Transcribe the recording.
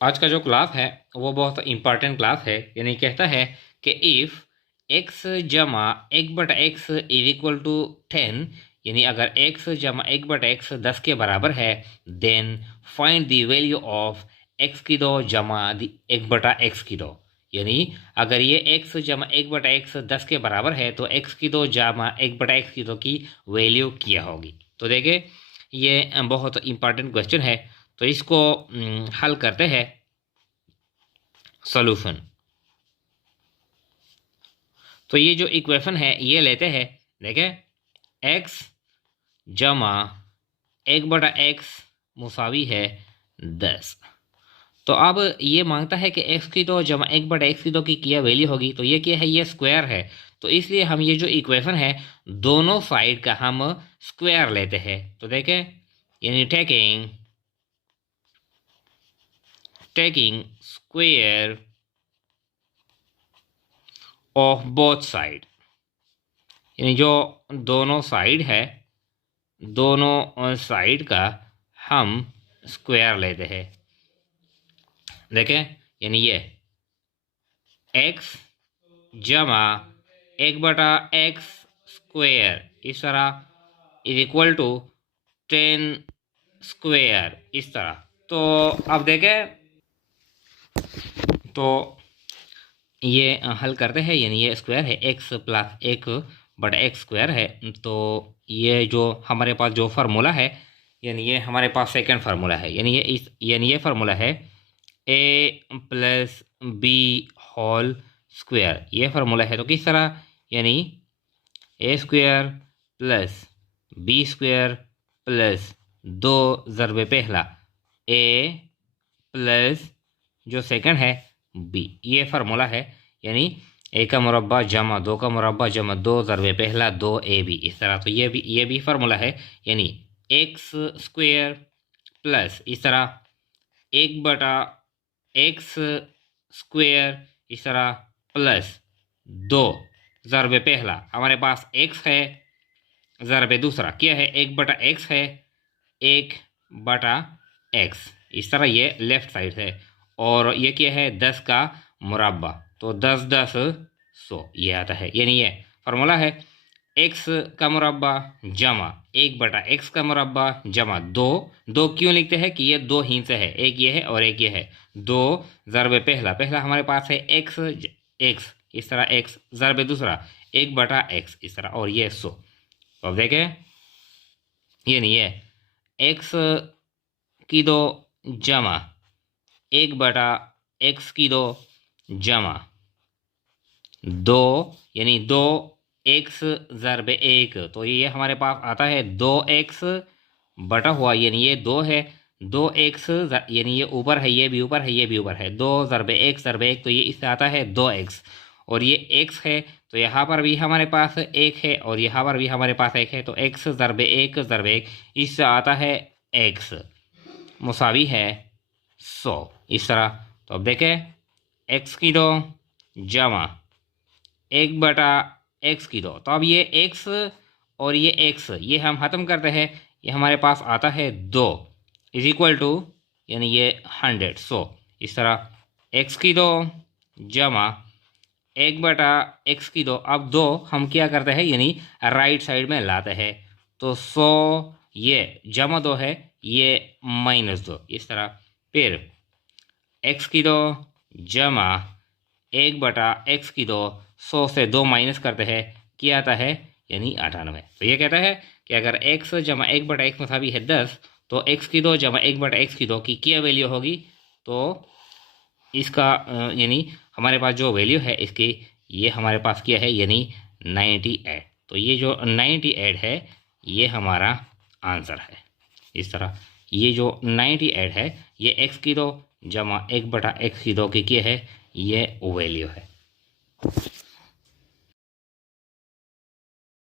आज का जो क्लास है वो बहुत इंपॉर्टेंट क्लास है। यानी कहता है कि इफ़ x जमा 1/x इज इक्वल टू 10, यानी अगर x जमा 1/x 10 के बराबर है, then find the value of x की दो जमा 1/x की दो। यानी अगर ये x जमा 1/x 10 के बराबर है तो x की दो जमा 1/x की दो की वैल्यू क्या होगी। तो देखिए ये बहुत इंपॉर्टेंट क्वेश्चन है। तो इसको हल करते हैं। सॉल्यूशन, तो ये जो इक्वेशन है ये लेते हैं। देखें x जमा 1/x मुसावी है 10। तो अब ये मांगता है कि x की दो जमा 1/x की दो की क्या वैल्यू होगी। तो ये क्या है, ये स्क्वायर है। तो इसलिए हम ये जो इक्वेशन है दोनों साइड का हम स्क्वायर लेते हैं। तो देखें यानी taking square of both side, यानी जो दोनों साइड है दोनों साइड का हम स्क्वायर लेते हैं। देखें यानी ये x जमा 1/x स्क्वायर इस तरह इज इक्वल टू 10 स्क्वायर इस तरह। तो अब देखें तो ये हल करते हैं। यानी ये स्क्वायर है x प्लस 1/x स्क्वायर है। तो ये जो हमारे पास जो फार्मूला है, यानी ये हमारे पास सेकंड फार्मूला है। यानी ये फार्मूला है a plus b whole square, ये फार्मूला है। तो किस तरह, यानी a square plus b square plus 2 ज़रबे पहला a प्लस जो सेकंड है b, ये फार्मूला है। यानी a का मुरब्बा जमा 2 का मुरब्बा जमा 2 ज़रबे पहला 2ab इस तरह। तो ये भी फार्मूला है। यानी x स्क्वायर प्लस इस तरह 1/x स्क्वायर इस तरह प्लस 2 ज़रबे पहला हमारे पास x है, ज़रबे दूसरा क्या है 1/x है, 1/x इस तरह ये लेफ्ट साइड है। और ये क्या है 10 का मुरब्बा, तो 10 10 100 ये आता है। यानी ये फार्मूला है x का मुरब्बा जमा 1/x का मुरब्बा जमा 2 क्यों लिखते हैं कि ये 2 हिस्से है, एक ये है और एक ये है। 2 ज़रबे पहला हमारे पास है x इस तरह, x ज़रबे दूसरा 1/x इस तरह, और ये 100। तो अब देखें ये नहीं है x की दो जमा 1/x की दो जमा 2, यानी 2x ज़रबे 1। तो ये हमारे पास आता है 2x बटा हुआ, यानी ये 2 है 2x, यानी ये ऊपर है ये भी ऊपर है ये भी ऊपर है, 2 ज़रबे 1 ज़रबे 1, तो ये इससे आता है 2x। और ये x है तो यहाँ पर भी हमारे पास 1 है और यहाँ पर भी हमारे पास 1 है, तो x ज़रबे 1 ज़रबे 1 इससे आता है x मुसावी है 100 इस तरह। तो अब देखें x की दो जमा 1/x की दो। तो अब ये x और ये x ये हम ख़त्म करते हैं, ये हमारे पास आता है 2 इज इक्वल टू, यानी ये 100 इस तरह x की दो जमा 1/x की दो। अब 2 हम क्या करते हैं, यानी राइट साइड में लाते हैं। तो 100 ये जमा 2 है, ये -2 इस तरह। फिर x की दो जमा 1/x की दो, 100 से 2 माइनस करते हैं क्या आता है, यानी 98। तो ये कहता है कि अगर x जमा 1/x मुसावी है 10, तो x की दो जमा 1/x की दो की क्या वैल्यू होगी। तो इसका यानी हमारे पास जो वैल्यू है इसकी, ये हमारे पास क्या है, यानी 98। तो ये जो 98 है ये हमारा आंसर है इस तरह। ये जो 98 है ये x की दो जमा 1/x की दो की क्या है, ये वैल्यू है।